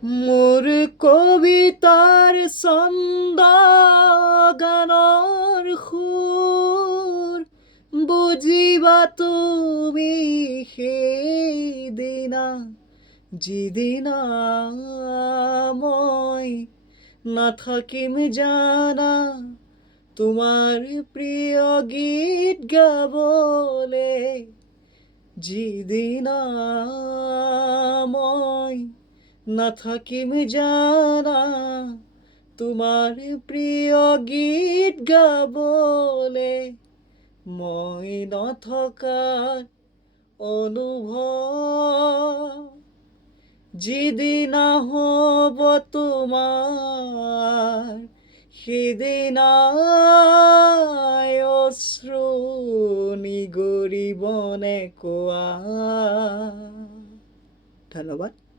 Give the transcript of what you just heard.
মোৰ কবিতাৰ ছন্দ গানৰ সুৰ বুজিবা তুমি সেইদিনা যিদিনা মই নাথাকিম জানা তোমাৰ প্ৰিয় গীত গাবলে যিদিনা মই নাথাকিম জানা তোমাৰ প্ৰিয় গীত গাবলে মই নথকাৰ অনুভৱ যিদিনা হ'ব তোমাৰ সিদিনাই অশ্ৰু নিগৰিবনে কোৱা। ধন্যবাদ।